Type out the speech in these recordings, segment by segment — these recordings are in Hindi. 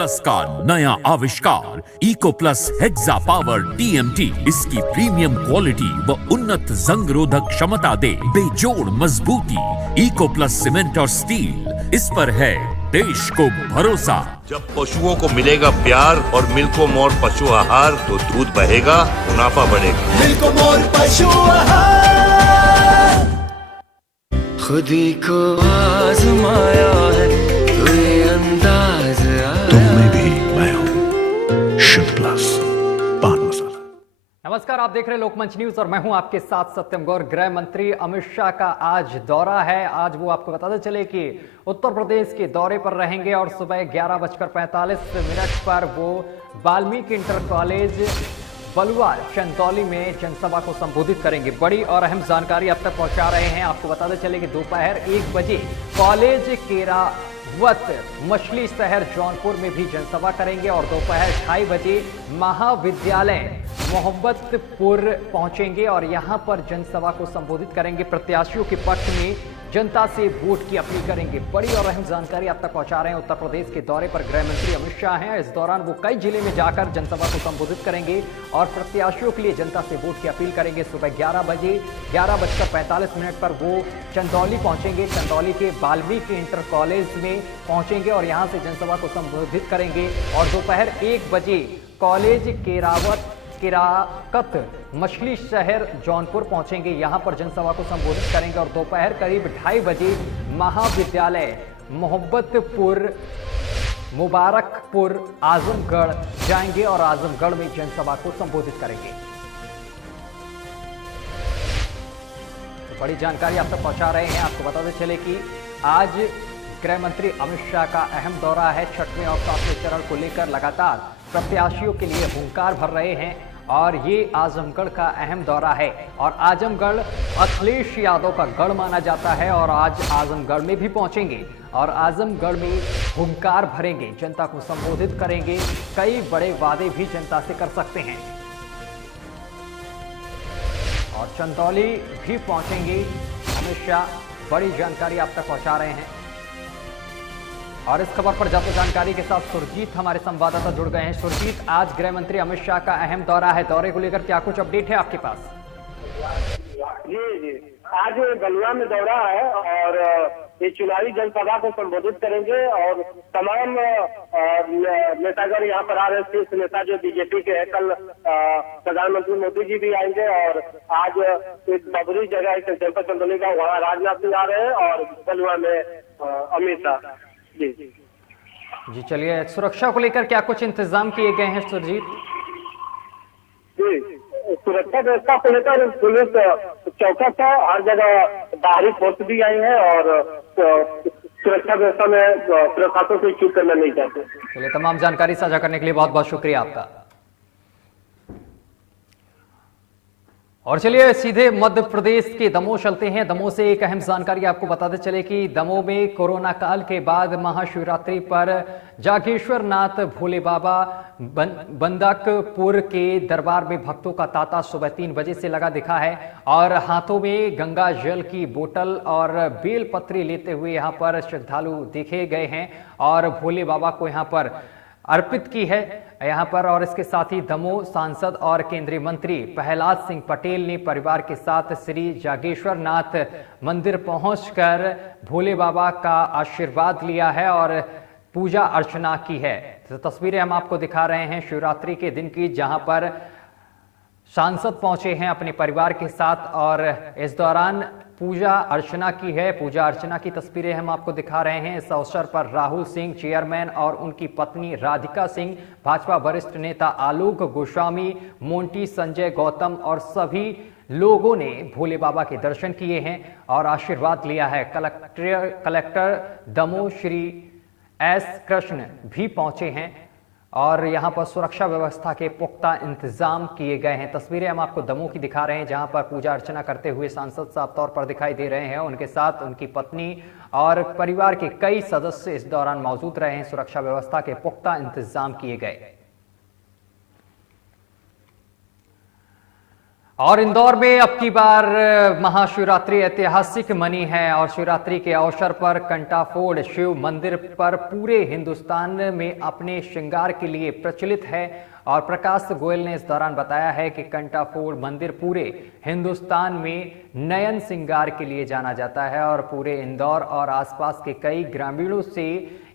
प्लस का नया आविष्कार Eco plus hexa power TMT इसकी प्रीमियम क्वालिटी व उन्नत जंग रोधक क्षमता दे बेजोड़ मजबूती। इको प्लस सीमेंट और स्टील, इस पर है देश को भरोसा। जब पशुओं को मिलेगा प्यार और मिल्को मोर पशु आहार तो दूध बहेगा, मुनाफा बढ़ेगा। मिल्को मोर पशु आहार। खुदी को आजमाया है तो ये अंदाज तुम में भी मैं हूं शुद्ध प्लस पान मसाला। नमस्कार, आप देख रहे हैं लोकमंच न्यूज और मैं हूं आपके साथ सत्यम गौर। गृह मंत्री अमित शाह का आज दौरा है। आज वो आपको बताते चले कि उत्तर प्रदेश के दौरे पर रहेंगे और सुबह 11:45 पर वो वाल्मीकि इंटर कॉलेज बलुआ चंदौली में जनसभा को संबोधित करेंगे। बड़ी और अहम जानकारी अब तक पहुंचा रहे हैं। आपको बताते चले कि दोपहर 1 बजे कॉलेज केरावत मछली शहर जौनपुर में भी जनसभा करेंगे और दोपहर 2:30 बजे महाविद्यालय मोहम्मदपुर पहुंचेंगे और यहां पर जनसभा को संबोधित करेंगे। प्रत्याशियों के पक्ष में जनता से वोट की अपील करेंगे। बड़ी और अहम जानकारी आप तक पहुंचा रहे हैं। उत्तर प्रदेश के दौरे पर गृह मंत्री अमित शाह हैं। इस दौरान वो कई जिले में जाकर जनसभा को संबोधित करेंगे और प्रत्याशियों के लिए जनता से वोट की अपील करेंगे। सुबह 11 बजे 11:45 पर वो चंदौली पहुंचेंगे। चंदौली के वाल्मीकि इंटर कॉलेज में पहुंचेंगे और यहां से जनसभा को संबोधित करेंगे और दोपहर 1 बजे कॉलेज केराकत मछली शहर जौनपुर पहुंचेंगे। यहां पर जनसभा को संबोधित करेंगे और दोपहर करीब 2:30 बजे महाविद्यालय मोहब्बतपुर मुबारकपुर आजमगढ़ जाएंगे और आजमगढ़ में जनसभा को संबोधित करेंगे। तो बड़ी जानकारी आप तक पहुंचा रहे हैं। आपको बताते चले कि आज गृह मंत्री अमित शाह का अहम दौरा है। 6वें और 7वें चरण को लेकर लगातार प्रत्याशियों के लिए हुंकार भर रहे हैं और ये आजमगढ़ का अहम दौरा है और आजमगढ़ अखिलेश यादव का गढ़ माना जाता है और आज आजमगढ़ में भी पहुंचेंगे और आजमगढ़ में हुंकार भरेंगे, जनता को संबोधित करेंगे। कई बड़े वादे भी जनता से कर सकते हैं और चंदौली भी पहुंचेंगे अमित शाह। बड़ी जानकारी आप तक पहुंचा रहे हैं और इस खबर पर ज्यादा जानकारी के साथ सुरजीत हमारे संवाददाता जुड़ गए हैं। सुरजीत, आज गृह मंत्री अमित शाह का अहम दौरा है, दौरे को लेकर क्या कुछ अपडेट है आपके पास? जी, आज बलुआ में दौरा है और ये चुनावी जनसभा को संबोधित करेंगे और तमाम नेतागण यहाँ पर आ रहे हैं। शीर्ष नेता जो बीजेपी के हैं, कल प्रधानमंत्री मोदी जी भी आएंगे और आज एक बबरी जगह है जनपद चंदौली का, वहाँ राजनाथ सिंह आ रहे हैं और बलुआ में अमित शाह। जी चलिए, सुरक्षा को लेकर क्या कुछ इंतजाम किए गए हैं सुरजीत? जी, सुरक्षा व्यवस्था को लेकर पुलिस चौकस है, हर जगह बाहरी फोर्स भी आई है और सुरक्षा व्यवस्था में सुरक्षा को चूक करना नहीं चाहते। चलिए, तमाम जानकारी साझा करने के लिए बहुत बहुत शुक्रिया आपका। और चलिए सीधे मध्य प्रदेश के दमोह चलते हैं। दमोह से एक अहम जानकारी आपको बताते चले कि दमोह में कोरोना काल के बाद महाशिवरात्रि पर जागेश्वर नाथ भोले बाबा बंदकपुर के दरबार में भक्तों का तांता सुबह 3 बजे से लगा दिखा है और हाथों में गंगा जल की बोतल और बेलपत्री लेते हुए यहाँ पर श्रद्धालु देखे गए हैं और भोले बाबा को यहाँ पर अर्पित की है यहाँ पर। और इसके साथ ही दमोह सांसद और केंद्रीय मंत्री प्रहलाद सिंह पटेल ने परिवार के साथ श्री जागेश्वर नाथ मंदिर पहुंचकर भोले बाबा का आशीर्वाद लिया है और पूजा अर्चना की है। तो तस्वीरें हम आपको दिखा रहे हैं शिवरात्रि के दिन की, जहां पर सांसद पहुंचे हैं अपने परिवार के साथ और इस दौरान पूजा अर्चना की है। पूजा अर्चना की तस्वीरें हम आपको दिखा रहे हैं। इस अवसर पर राहुल सिंह चेयरमैन और उनकी पत्नी राधिका सिंह, भाजपा वरिष्ठ नेता आलोक गोस्वामी, मोंटी संजय गौतम और सभी लोगों ने भोले बाबा के दर्शन किए हैं और आशीर्वाद लिया है। कलेक्टर दमोह श्री एस कृष्ण भी पहुंचे हैं और यहां पर सुरक्षा व्यवस्था के पुख्ता इंतजाम किए गए हैं। तस्वीरें हम आपको दमोह की दिखा रहे हैं, जहां पर पूजा अर्चना करते हुए सांसद साफ तौर पर दिखाई दे रहे हैं। उनके साथ उनकी पत्नी और परिवार के कई सदस्य इस दौरान मौजूद रहे हैं। सुरक्षा व्यवस्था के पुख्ता इंतजाम किए गए। और इंदौर में अब की बार महाशिवरात्रि ऐतिहासिक मनी है और शिवरात्रि के अवसर पर कंटाफोड़ शिव मंदिर पर पूरे हिंदुस्तान में अपने श्रृंगार के लिए प्रचलित है। और प्रकाश गोयल ने इस दौरान बताया है कि कंटाफोड़ मंदिर पूरे हिंदुस्तान में नयन श्रृंगार के लिए जाना जाता है और पूरे इंदौर और आसपास के कई ग्रामीणों से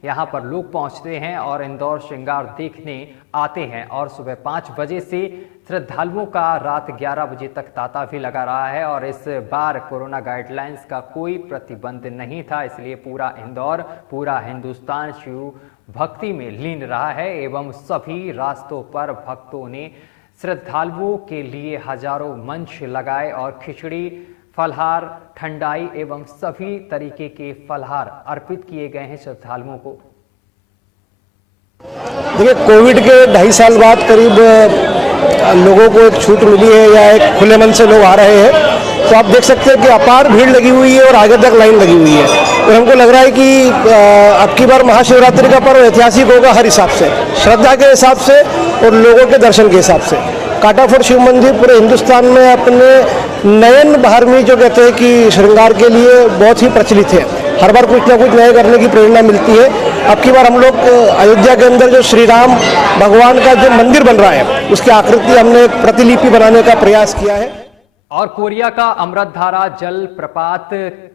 यहाँ पर लोग पहुँचते हैं और इंदौर श्रृंगार देखने आते हैं। और सुबह 5 बजे से श्रद्धालुओं का रात 11 बजे तक तांता भी लगा रहा है और इस बार कोरोना गाइडलाइंस का कोई प्रतिबंध नहीं था, इसलिए पूरा इंदौर, पूरा हिंदुस्तान शिव भक्ति में लीन रहा है एवं सभी रास्तों पर भक्तों ने श्रद्धालुओं के लिए हजारों मंच लगाए और खिचड़ी, फलहार, ठंडाई एवं सभी तरीके के फलहार अर्पित किए गए हैं श्रद्धालुओं को। देखिए, कोविड के 2.5 साल बाद करीब लोगों को एक छूट मिली है या एक खुले मन से लोग आ रहे हैं, तो आप देख सकते हैं कि अपार भीड़ लगी हुई है और आगे तक लाइन लगी हुई है। और हमको लग रहा है कि अब की बार महाशिवरात्रि का पर्व ऐतिहासिक होगा हर हिसाब से, श्रद्धा के हिसाब से और लोगों के दर्शन के हिसाब से। कांटाफोड़ शिव मंदिर पूरे हिंदुस्तान में अपने नयन बहार में जो कहते हैं कि श्रृंगार के लिए बहुत ही प्रचलित है। हर बार कुछ ना कुछ नए करने की प्रेरणा मिलती है। अब की बार हम लोग अयोध्या के अंदर जो श्री राम भगवान का जो मंदिर बन रहा है उसकी आकृति हमने एक प्रतिलिपि बनाने का प्रयास किया है। और कोरिया का अमृतधारा जल प्रपात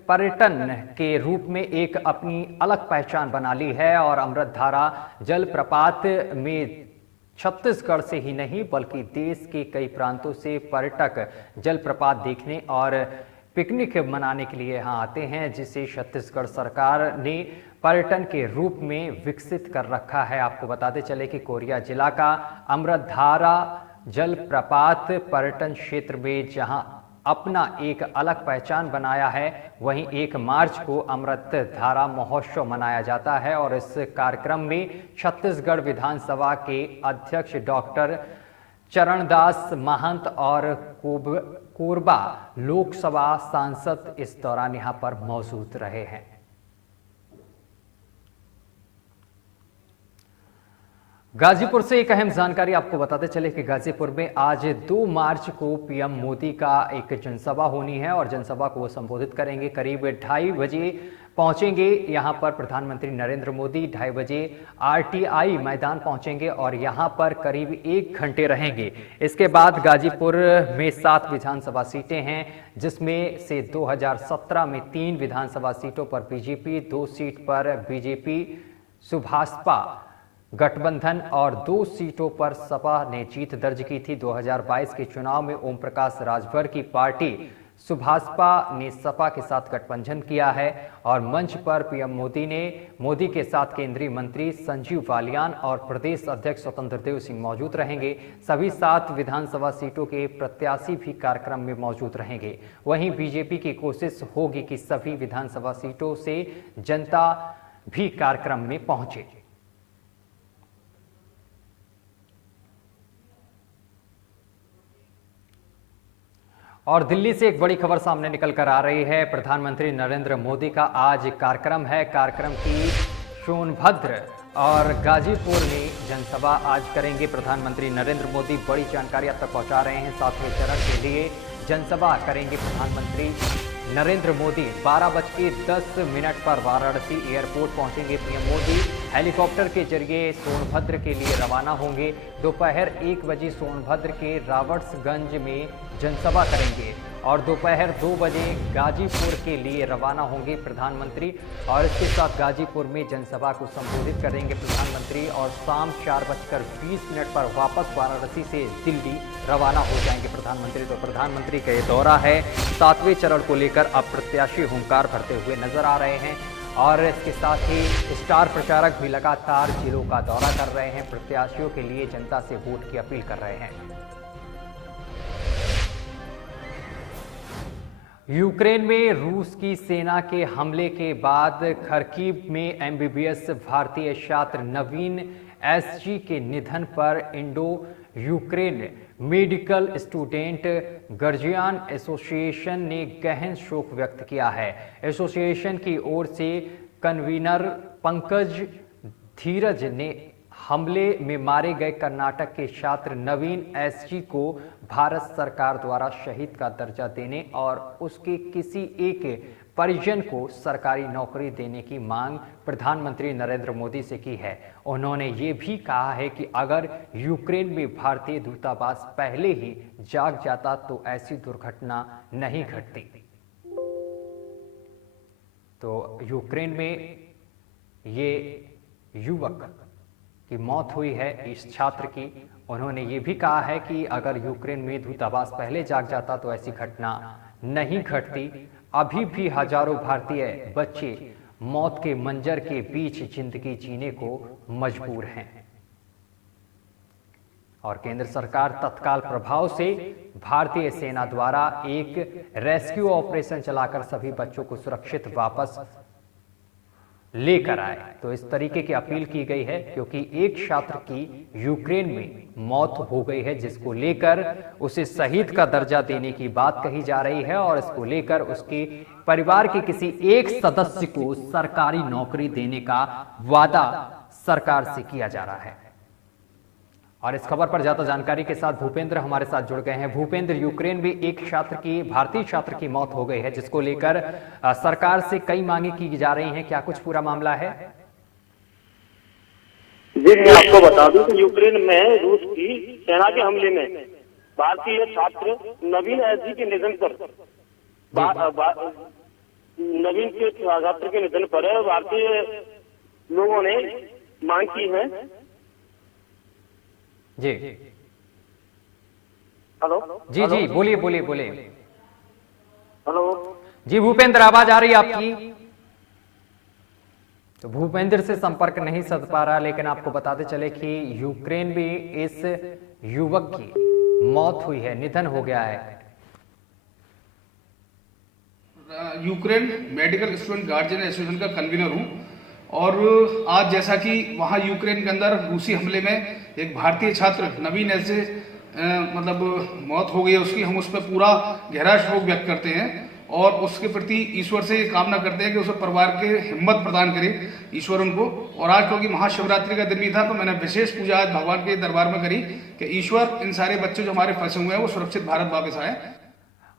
पर्यटन के रूप में एक अपनी अलग पहचान बना ली है और अमृतधारा जल प्रपात में छत्तीसगढ़ से ही नहीं बल्कि देश के कई प्रांतों से पर्यटक जलप्रपात देखने और पिकनिक मनाने के लिए यहाँ आते हैं, जिसे छत्तीसगढ़ सरकार ने पर्यटन के रूप में विकसित कर रखा है। आपको बताते चले कि कोरिया जिला का अमृतधारा जलप्रपात पर्यटन क्षेत्र में जहां अपना एक अलग पहचान बनाया है, वहीं 1 मार्च को अमृतधारा महोत्सव मनाया जाता है और इस कार्यक्रम में छत्तीसगढ़ विधानसभा के अध्यक्ष डॉक्टर चरणदास महंत और कोरबा लोकसभा सांसद इस दौरान यहां पर मौजूद रहे हैं। गाजीपुर से एक अहम जानकारी आपको बताते चले कि गाजीपुर में आज 2 मार्च को पीएम मोदी का एक जनसभा होनी है और जनसभा को वो संबोधित करेंगे। करीब 2:30 बजे पहुंचेंगे यहाँ पर प्रधानमंत्री नरेंद्र मोदी, 2:30 बजे आरटीआई मैदान पहुंचेंगे और यहाँ पर करीब 1 घंटे रहेंगे। इसके बाद गाजीपुर में 7 विधानसभा सीटें हैं, जिसमें से 2017 में 3 विधानसभा सीटों पर बीजेपी, 2 सीट पर बीजेपी सुभाषपा गठबंधन और 2 सीटों पर सपा ने जीत दर्ज की थी। 2022 के चुनाव में ओम प्रकाश राजभर की पार्टी सुभाषपा ने सपा के साथ गठबंधन किया है और मंच पर पीएम मोदी के साथ केंद्रीय मंत्री संजीव बालियान और प्रदेश अध्यक्ष स्वतंत्र देव सिंह मौजूद रहेंगे। सभी 7 विधानसभा सीटों के प्रत्याशी भी कार्यक्रम में मौजूद रहेंगे। वहीं बीजेपी की कोशिश होगी कि सभी विधानसभा सीटों से जनता भी कार्यक्रम में पहुंचे। और दिल्ली से एक बड़ी खबर सामने निकल कर आ रही है। प्रधानमंत्री नरेंद्र मोदी का आज कार्यक्रम है। कार्यक्रम की सोनभद्र और गाजीपुर में जनसभा आज करेंगे प्रधानमंत्री नरेंद्र मोदी। बड़ी जानकारी आप तक पहुंचा रहे हैं। 7वें चरण के लिए जनसभा करेंगे प्रधानमंत्री नरेंद्र मोदी। 12:10 पर वाराणसी एयरपोर्ट पहुंचेंगे पीएम मोदी। हेलीकॉप्टर के जरिए सोनभद्र के लिए रवाना होंगे। दोपहर 1 बजे सोनभद्र के रावर्ट्सगंज में जनसभा करेंगे और दोपहर 2 बजे गाजीपुर के लिए रवाना होंगे प्रधानमंत्री और इसके साथ गाजीपुर में जनसभा को संबोधित करेंगे प्रधानमंत्री और शाम 4:20 पर वापस वाराणसी से दिल्ली रवाना हो जाएंगे प्रधानमंत्री। तो प्रधानमंत्री का ये दौरा है 7वें चरण को लेकर अब प्रत्याशी हुंकार भरते हुए नजर आ रहे हैं और इसके साथ ही स्टार प्रचारक भी लगातार जिलों का दौरा कर रहे हैं, प्रत्याशियों के लिए जनता से वोट की अपील कर रहे हैं। यूक्रेन में रूस की सेना के हमले के बाद खरकीव में एमबीबीएस भारतीय छात्र नवीन एसजी के निधन पर Indo Ukraine medical student guardian association ने गहन शोक व्यक्त किया है। एसोसिएशन की ओर से कन्वीनर पंकज धीरज ने हमले में मारे गए कर्नाटक के छात्र नवीन एसजी को भारत सरकार द्वारा शहीद का दर्जा देने और उसके किसी एक परिजन को सरकारी नौकरी देने की मांग प्रधानमंत्री नरेंद्र मोदी से की है। उन्होंने ये भी कहा है कि अगर यूक्रेन में भारतीय दूतावास पहले ही जाग जाता तो ऐसी दुर्घटना नहीं घटती। तो यूक्रेन में ये युवक की मौत हुई है, इस छात्र की। उन्होंने ये भी कहा है कि अगर यूक्रेन में दूतावास पहले जाग जाता तो ऐसी घटना नहीं घटती। अभी भी हजारों भारतीय बच्चे मौत के मंजर के बीच जिंदगी जीने को मजबूर हैं और केंद्र सरकार तत्काल प्रभाव से भारतीय सेना द्वारा एक रेस्क्यू ऑपरेशन चलाकर सभी बच्चों को सुरक्षित वापस लेकर आए। तो इस तरीके की अपील की गई है क्योंकि एक छात्र की यूक्रेन में मौत हो गई है, जिसको लेकर उसे शहीद का दर्जा देने की बात कही जा रही है और इसको लेकर उसके परिवार के किसी एक सदस्य को सरकारी नौकरी देने का वादा सरकार से किया जा रहा है। और इस खबर पर ज्यादा जानकारी के साथ भूपेंद्र हमारे साथ जुड़ गए हैं। भूपेंद्र, यूक्रेन में एक भारतीय छात्र की मौत हो गई है, जिसको लेकर सरकार से कई मांगे की जा रही हैं। क्या कुछ पूरा मामला है? जी, मैं आपको बता दूं कि यूक्रेन में रूस की सेना के हमले में भारतीय छात्र नवीन एसजी के निधन पर नवीन के छात्र के निधन पर भारतीय लोगों ने मांग की है। जी हेलो जी जी बोलिए बोलिए बोलिए। हेलो जी भूपेंद्र, आवाज आ रही है आपकी? तो भूपेंद्र से संपर्क नहीं सध पा रहा, लेकिन आपको बताते चले कि यूक्रेन में इस युवक की मौत हुई है, निधन हो गया है। Ukraine medical student guardian association का कन्वीनर हूं और आज जैसा कि वहां यूक्रेन के अंदर रूसी हमले में एक भारतीय छात्र नवीन एसजे मौत हो गई है उसकी, हम उस पर पूरा गहरा शोक व्यक्त करते हैं और उसके प्रति ईश्वर से ये कामना करते हैं कि उसे परिवार के हिम्मत प्रदान करे ईश्वर उनको। और आज क्योंकि महाशिवरात्रि का दिन भी था तो मैंने विशेष पूजा आज भगवान के दरबार में करी कि ईश्वर इन सारे बच्चे जो हमारे फंसे हुए हैं वो सुरक्षित भारत वापस आए।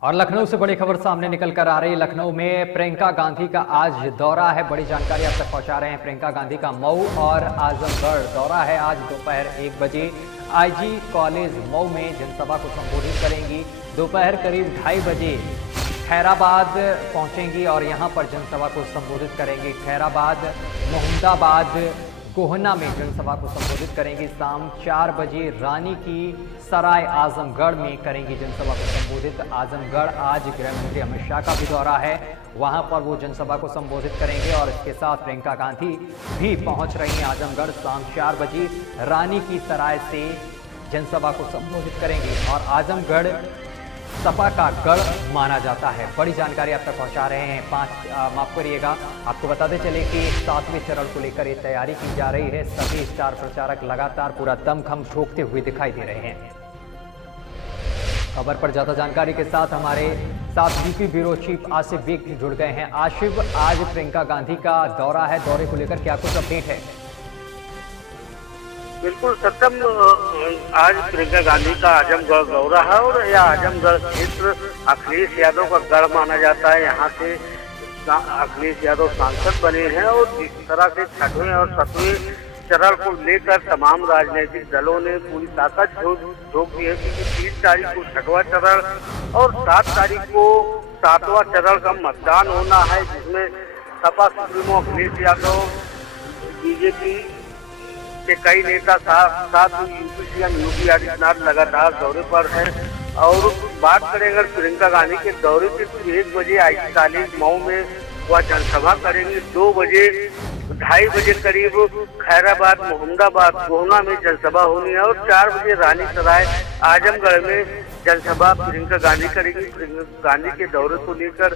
और लखनऊ से बड़ी खबर सामने निकल कर आ रही है। लखनऊ में प्रियंका गांधी का आज दौरा है, बड़ी जानकारी आप तक पहुंचा रहे हैं। प्रियंका गांधी का मऊ और आजमगढ़ दौरा है। आज दोपहर 1 बजे आईजी कॉलेज मऊ में जनसभा को संबोधित करेंगी। दोपहर करीब 2:30 बजे खैराबाद पहुंचेंगी और यहां पर जनसभा को संबोधित करेंगी। खैराबाद, मोहम्मदाबाद, गोहना में जनसभा को संबोधित करेंगी। शाम 4 बजे रानी की सराय आजमगढ़ में करेंगी जनसभा को संबोधित। आजमगढ़ आज गृह मंत्री अमित शाह का भी दौरा है, वहां पर वो जनसभा को संबोधित करेंगे और इसके साथ प्रियंका गांधी भी पहुंच रही हैं आजमगढ़। शाम 4 बजे रानी की सराय से जनसभा को संबोधित करेंगी और आजमगढ़ सपा का गढ़ माना जाता है। बड़ी जानकारी आप तक पहुंचा रहे हैं। माफ करिएगा, आपको बताते चले कि 7वें चरण को लेकर ये तैयारी की जा रही है। सभी स्टार प्रचारक लगातार पूरा दमखम झोंकते हुए दिखाई दे रहे हैं। खबर पर ज्यादा जानकारी के साथ हमारे साथ UP bureau chief Asif Baig जुड़ गए हैं। आसिफ, आज प्रियंका गांधी का दौरा है, दौरे को लेकर क्या कुछ अपडेट है? बिल्कुल सत्यम, आज प्रियंका गांधी का आजमगढ़ दौरा है और यह आजमगढ़ क्षेत्र अखिलेश यादव का गढ़ माना जाता है। यहाँ से अखिलेश यादव सांसद बने हैं और जिस तरह से 6वें और 7वें चरण को लेकर तमाम राजनीतिक दलों ने पूरी ताकत झोंक दी है, क्योंकि 3 तारीख को 6वां चरण और 7 तारीख को 7वां चरण का मतदान होना है, जिसमें सपा सुप्रीमो अखिलेश यादव, बीजेपी के कई नेता साथ यूपी सीएम योगी आदित्यनाथ लगातार दौरे पर हैं। और बात करें अगर प्रियंका गांधी के दौरे की, तो 1 बजे आईजी कॉलेज मऊ में वह जनसभा करेंगे। 2 बजे 2:30 बजे करीब खैराबाद, मोहम्मदाबाद, गोहना में जनसभा होनी है और 4 बजे रानी सराय आजमगढ़ में जनसभा प्रियंका गांधी करेगी। प्रियंका गांधी के दौरे को लेकर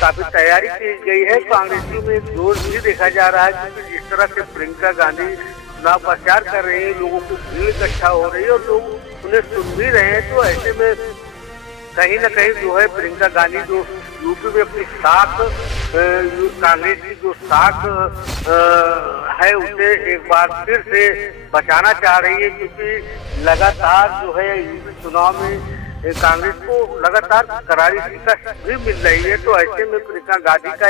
काफी तैयारी की गई है। कांग्रेसियों में जोर भी देखा जा रहा है, क्योंकि जिस तरह से प्रियंका गांधी चुनाव प्रचार कर रहे हैं, लोगों को भीड़ इकट्ठा हो रही है और लोग उन्हें सुन भी रहे हैं। तो ऐसे में कहीं न कहीं जो है प्रियंका गांधी जो यूपी में अपनी साख कांग्रेस की जो साख है उसे एक बार फिर से बचाना चाह रही है, क्योंकि लगातार जो है चुनाव में कांग्रेस को लगातार करारी शिकस्त भी मिल रही है। तो ऐसे में प्रियंका गांधी का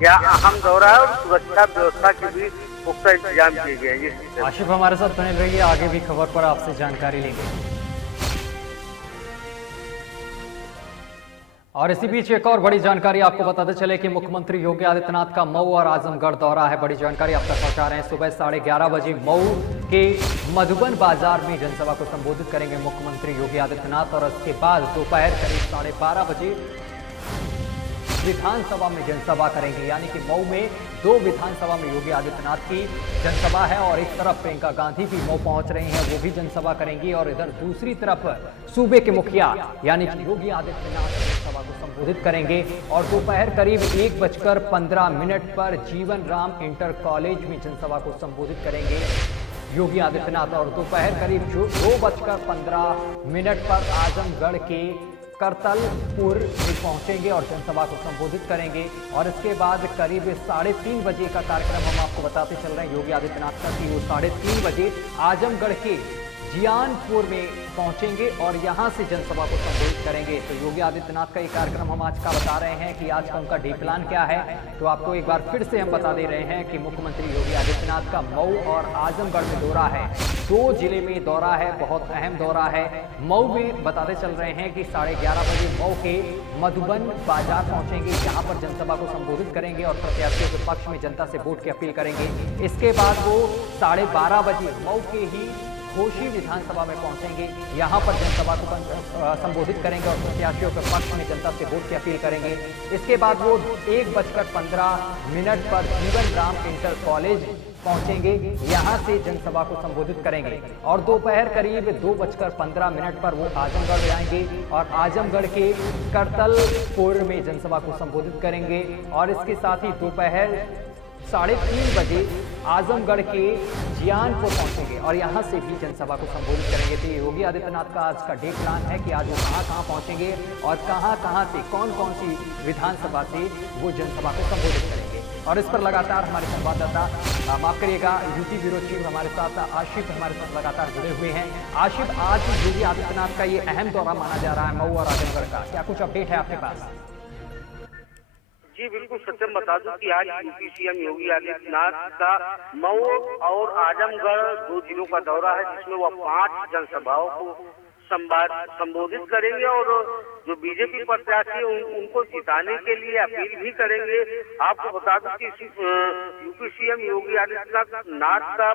यह अहम दौरा है और सुरक्षा व्यवस्था के भी पुख्ता इंतजाम किए गए हैं। आशिफ हमारे साथ बने रहिए, आगे भी खबर पर आपसे जानकारी लेंगे। और इसी बीच एक और बड़ी जानकारी आपको बताते चले कि मुख्यमंत्री योगी आदित्यनाथ का मऊ और आजमगढ़ दौरा है। बड़ी जानकारी आप तक पहुंचा रहे हैं। सुबह 11:30 बजे मऊ के मधुबन बाजार में जनसभा को संबोधित करेंगे मुख्यमंत्री योगी आदित्यनाथ और उसके बाद दोपहर करीब 12:30 बजे विधानसभा में जनसभा करेंगे। यानी कि मऊ में 2 विधानसभा में योगी आदित्यनाथ की जनसभा है और एक तरफ प्रियंका गांधी भी मऊ पहुंच रही हैं, वो भी जनसभा करेंगी और इधर दूसरी तरफ सूबे के मुखिया यानी कि योगी आदित्यनाथ जनसभा को संबोधित करेंगे। और दोपहर करीब 1:15 पर जीवन राम इंटर कॉलेज में जनसभा को संबोधित करेंगे योगी आदित्यनाथ। और दोपहर करीब 2:15 पर आजमगढ़ के करतलपुर में पहुंचेंगे और जनसभा को संबोधित करेंगे। और इसके बाद करीब 3:30 बजे का कार्यक्रम हम आपको बताते चल रहे हैं योगी आदित्यनाथ का, कि वो 3:30 बजे आजमगढ़ के जियानपुर में पहुंचेंगे और यहां से जनसभा को संबोधित करेंगे। तो योगी आदित्यनाथ का ये कार्यक्रम हम आज का बता रहे हैं कि आज का उनका डे प्लान क्या है। तो आपको एक बार फिर से हम बता दे रहे हैं कि मुख्यमंत्री योगी आदित्यनाथ का मऊ और आजमगढ़ में दौरा है। 2 जिले में दौरा है, बहुत अहम दौरा है। मऊ में बताते चल रहे हैं कि 11:30 बजे मऊ के मधुबन बाजार पहुंचेंगे, यहाँ पर जनसभा को संबोधित करेंगे और प्रत्याशियों के पक्ष में जनता से वोट की अपील करेंगे। इसके बाद वो 12:30 बजे मऊ के ही घोसी विधानसभा में पहुंचेंगे, यहां पर जनसभा को संबोधित करेंगे और प्रत्याशियों के पक्ष में जनता से वोट की अपील करेंगे। इसके बाद वो 1:15 पर जीवन राम इंटर कॉलेज पहुंचेंगे, यहां से जनसभा को संबोधित करेंगे। और दोपहर करीब 2:15 पर वो आजमगढ़ जाएंगे और आजमगढ़ के करतलपुर में जनसभा को संबोधित करेंगे। और इसके साथ ही दोपहर 3:30 बजे आजमगढ़ के जियानपुर पहुंचेंगे और यहां से भी जनसभा को संबोधित करेंगे। तो योगी आदित्यनाथ का आज का डे प्लान है कि आज वो कहां पहुंचेंगे और कहां से कौन सी विधानसभा से वो जनसभा को संबोधित करेंगे। और इस पर लगातार हमारे संवाददाता, माफ करिएगा, यूपी ब्यूरो चीफ हमारे साथ आशिफ हमारे साथ लगातार जुड़े हुए हैं। आशिफ, आज योगी आदित्यनाथ का ये अहम दौरा माना जा रहा है मऊ और आजमगढ़ का, क्या कुछ अपडेट है आपके पास? जी बिल्कुल सत्यम, बता दूं कि आज यूपी सीएम योगी आदित्यनाथ का मऊ और आजमगढ़ 2 जिलों का दौरा है, जिसमें वह 5 जनसभाओं को संबोधित करेंगे और जो बीजेपी प्रत्याशी है उनको जिताने के लिए अपील भी करेंगे। आपको बता दूं कि यूपी सीएम योगी आदित्यनाथ का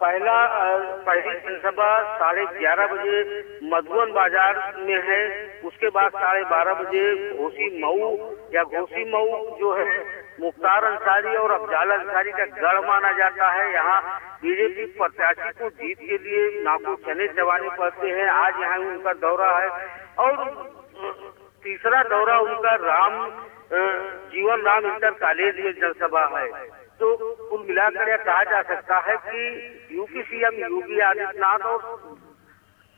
पहली जनसभा 11:30 बजे मधुबन बाजार में है। उसके बाद 12:30 बजे घोसी मऊ जो है मुख्तार अंसारी और अफजाल अंसारी का गढ़ माना जाता है। यहाँ बीजेपी प्रत्याशी को जीत के लिए नाकू चने चबाने पड़ते हैं। आज यहाँ उनका दौरा है और तीसरा दौरा उनका जीवन राम इंटर कॉलेज में जनसभा है। तो कुल मिलाकर यह कहा जा सकता है कि यूपी सीएम योगी आदित्यनाथ और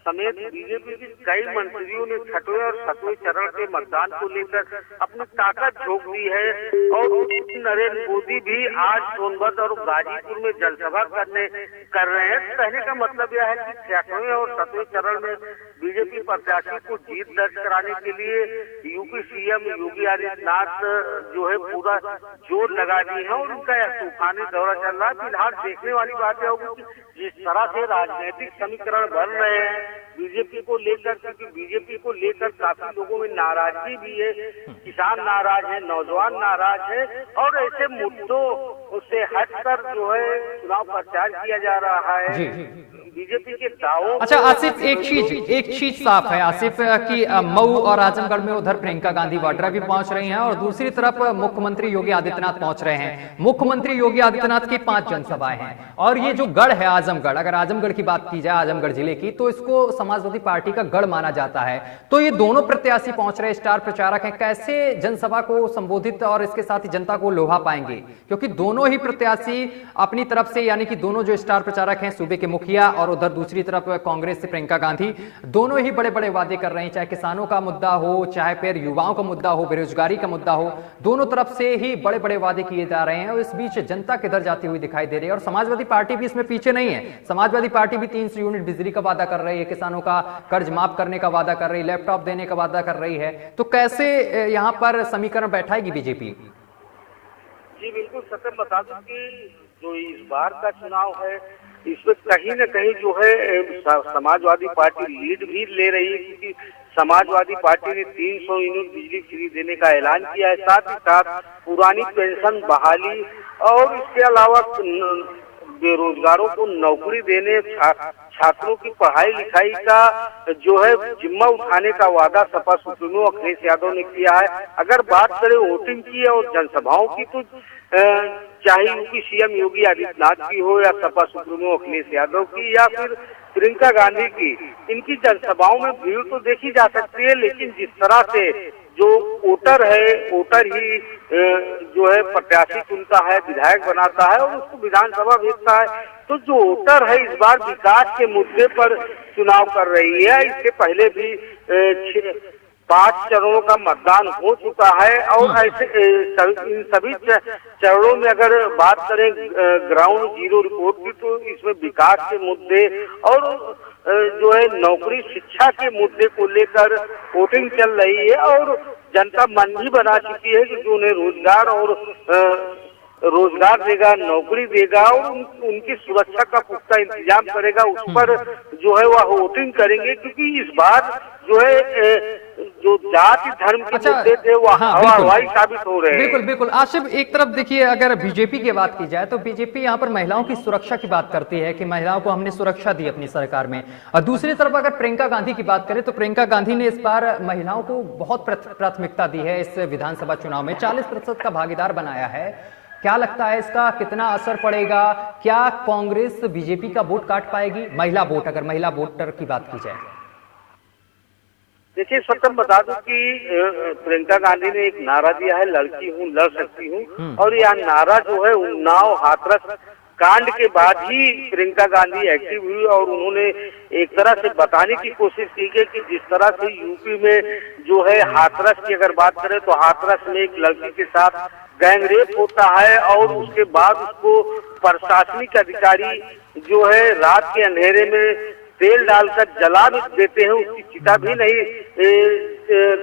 समेत बीजेपी के कई मंत्रियों ने 6वें और 7वें चरण के मतदान को लेकर अपनी ताकत झोंक दी है। और नरेंद्र मोदी भी आज सोनभद्र और गाजीपुर में जनसभा कर रहे हैं। कहने का मतलब यह है कि 6वें और 7वें चरण में बीजेपी प्रत्याशी को जीत दर्ज कराने के लिए यूपी सीएम योगी आदित्यनाथ जो है पूरा जोर लगा दी है और उनका यह तूफानी दौरा चल रहा है। फिलहाल देखने वाली बात यह होगी कि जिस तरह से राजनीतिक समीकरण बन रहे हैं बीजेपी को लेकर, क्योंकि बीजेपी को लेकर काफी लोगों में नाराजगी भी है, किसान नाराज है, नौजवान नाराज है और ऐसे मुद्दों से हटकर जो है चुनाव प्रचार किया जा रहा है। बीजेपी के दावों। अच्छा आसिफ, एक चीज साफ है आसिफ कि मऊ और आजमगढ़ में उधर प्रियंका गांधी वाड्रा भी पहुंच रही हैं और दूसरी तरफ मुख्यमंत्री योगी आदित्यनाथ पहुंच रहे हैं। मुख्यमंत्री योगी आदित्यनाथ की 5 जनसभाएं हैं और ये जो गढ़ है आजमगढ़, अगर आजमगढ़ की बात की जाए आजमगढ़ जिले की, तो इसको समाजवादी पार्टी का गढ़ माना जाता है। तो ये दोनों प्रत्याशी पहुंच रहे, स्टार प्रचारक हैं, कैसे जनसभा को संबोधित और इसके साथ ही जनता को लोहा पाएंगे? क्योंकि दोनों ही प्रत्याशी अपनी तरफ से, यानी कि दोनों जो स्टार प्रचारक हैं सूबे के मुखिया और उधर दूसरी तरफ कांग्रेस से प्रियंका गांधी, दोनों ही बड़े बड़े वादे कर रहे हैं, चाहे किसानों का मुद्दा हो, चाहे फिर युवाओं का मुद्दा हो, बेरोजगारी का मुद्दा हो, दोनों तरफ से ही बड़े बड़े वादे किए जा रहे हैं। और इस बीच जनता किधर जाती हुई दिखाई दे रही है, और समाजवादी पार्टी भी इसमें पीछे नहीं है। समाजवादी पार्टी भी 300 यूनिट बिजली का वादा कर रही है, किसानों का कर्ज माफ करने का वादा कर रही है, लैपटॉप देने का वादा कर रही है। तो कैसे यहाँ पर समीकरण बैठाएगी बीजेपी? जी बिल्कुल, सत्यम बता दूं कि जो इस बार का चुनाव है इसमें कहीं न कहीं जो है समाजवादी पार्टी लीड भी ले रही है, क्योंकि समाजवादी पार्टी ने 300 यूनिट बिजली फ्री देने का ऐलान किया है, साथ ही साथ पुरानी पेंशन बहाली और इसके अलावा बेरोजगारों को नौकरी देने, छात्रों की पढ़ाई लिखाई का जो है जिम्मा उठाने का वादा सपा सुप्रीमो अखिलेश यादव ने किया है। अगर बात करें वोटिंग की और जनसभाओं की, तो चाहे यूपी सीएम योगी आदित्यनाथ की हो या सपा सुप्रीमो अखिलेश यादव की या फिर प्रियंका गांधी की, इनकी जनसभाओं में भीड़ तो देखी जा सकती है, लेकिन जिस तरह से जो वोटर है, वोटर ही जो है प्रत्याशी चुनता है, विधायक बनाता है और उसको विधानसभा भेजता है, तो जो वोटर है इस बार विकास के मुद्दे पर चुनाव कर रही है। इससे पहले भी 5 चरणों का मतदान हो चुका है और ऐसे इन सभी चरणों में अगर बात करें ग्राउंड जीरो रिपोर्ट की, तो इसमें विकास के मुद्दे और जो है नौकरी शिक्षा के मुद्दे को लेकर वोटिंग चल रही है और जनता मन भी बना चुकी है कि जो उन्हें रोजगार देगा, नौकरी देगा और उनकी सुरक्षा का पुख्ता इंतजाम करेगा, उस पर जो है वह वोटिंग करेंगे। क्योंकि इस बार जो है जो जाति धर्म के मुद्दे थे वो हवाई साबित हो रहे हैं। बिल्कुल बिल्कुल आशिफ, एक तरफ देखिए अगर बीजेपी की बात की जाए तो बीजेपी यहाँ पर महिलाओं की सुरक्षा की बात करती है कि महिलाओं को हमने सुरक्षा दी अपनी सरकार में, और दूसरी तरफ अगर प्रियंका गांधी की बात करें तो प्रियंका गांधी ने इस बार महिलाओं को बहुत प्राथमिकता दी है। इस विधानसभा चुनाव में 40% का भागीदार बनाया है। क्या लगता है इसका कितना असर पड़ेगा? क्या कांग्रेस बीजेपी का वोट काट पाएगी, महिला वोट, अगर महिला वोटर की बात की जाए? देखिए सत्यम बता दूं कि प्रियंका गांधी ने एक नारा दिया है, लड़की हूँ लड़ सकती हूँ, और यह नारा जो है उन्नाव हाथरस कांड के बाद ही प्रियंका गांधी एक्टिव हुई और उन्होंने एक तरह से बताने की कोशिश की कि जिस तरह से यूपी में जो है हाथरस की अगर बात करें तो हाथरस में एक लड़की के साथ गैंगरेप होता है और उसके बाद उसको प्रशासनिक अधिकारी जो है रात के अंधेरे में तेल डालकर जला भी देते हैं, उसकी चिता भी नहीं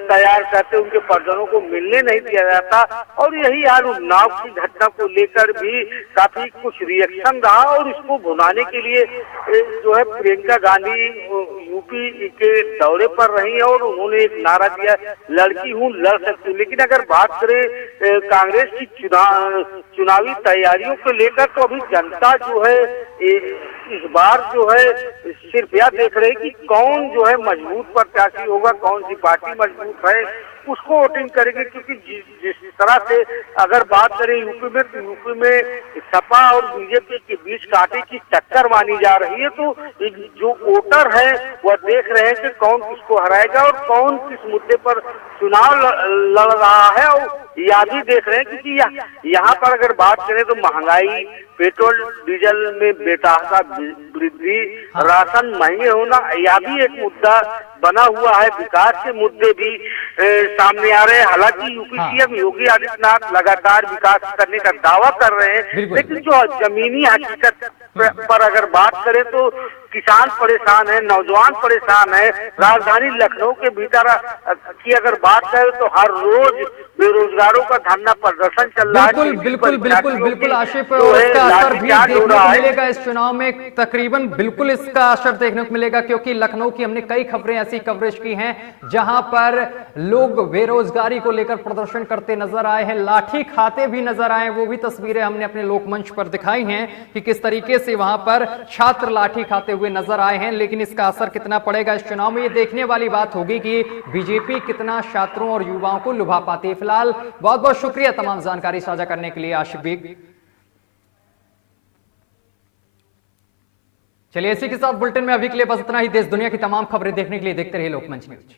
तैयार करते, उनके परिजनों को मिलने नहीं दिया जाता। और यही हाल उन्नाव की घटना को लेकर भी काफी कुछ रिएक्शन रहा और इसको भुनाने के लिए जो है प्रियंका गांधी यूपी के दौरे पर रही और उन्होंने एक नारा दिया, लड़की हूँ लड़ सकती हूँ। लेकिन अगर बात करें कांग्रेस की चुनावी तैयारियों को लेकर तो अभी जनता जो है इस बार जो है सिर्फ यह देख रहे कि कौन जो है मजबूत प्रत्याशी होगा, कौन सी पार्टी मजबूत है, उसको वोटिंग करेंगे। क्योंकि जिस तरह से अगर बात करें यूपी में, तो यूपी में सपा और बीजेपी के बीच कांटे की टक्कर मानी जा रही है। तो जो वोटर है वह देख रहे हैं कि कौन किसको हराएगा और कौन किस मुद्दे पर चुनाव लड़ रहा है, और यह भी देख रहे हैं क्योंकि यहाँ पर अगर बात करें तो महंगाई, पेट्रोल डीजल में बेतहाशा वृद्धि, राशन महंगे होना, यह भी एक मुद्दा बना हुआ है। विकास के मुद्दे भी सामने आ रहे हैं। हालांकि यूपी सीएम योगी आदित्यनाथ लगातार विकास करने का दावा कर रहे हैं, लेकिन जो जमीनी हकीकत पर अगर बात करें तो किसान परेशान है, नौजवान परेशान है। राजधानी लखनऊ के भीतर की अगर बात करें तो हर रोज बेरोजगारों का धरना प्रदर्शन चल रहा है। बिल्कुल आशिफ, इसका असर भी देखने को मिलेगा इस चुनाव में, तकरीबन बिल्कुल इसका असर देखने को मिलेगा, क्योंकि लखनऊ की हमने कई खबरें ऐसी कवरेज की हैं जहां पर लोग बेरोजगारी को लेकर प्रदर्शन करते नजर आए हैं, लाठी खाते भी नजर आए। वो भी तस्वीरें हमने अपने लोकमंच पर दिखाई हैं कि किस तरीके से वहां पर छात्र लाठी खाते हुए नजर आए हैं। लेकिन इसका असर कितना पड़ेगा इस चुनाव में, ये देखने वाली बात होगी कि बीजेपी कितना छात्रों और युवाओं को लुभा पाती है। फिलहाल बहुत बहुत शुक्रिया तमाम जानकारी साझा करने के लिए आशिफ बेग। चलिए इसी के साथ बुलेटिन में अभी के लिए बस इतना ही। देश दुनिया की तमाम खबरें देखने के लिए देखते रहिए लोकमंच न्यूज।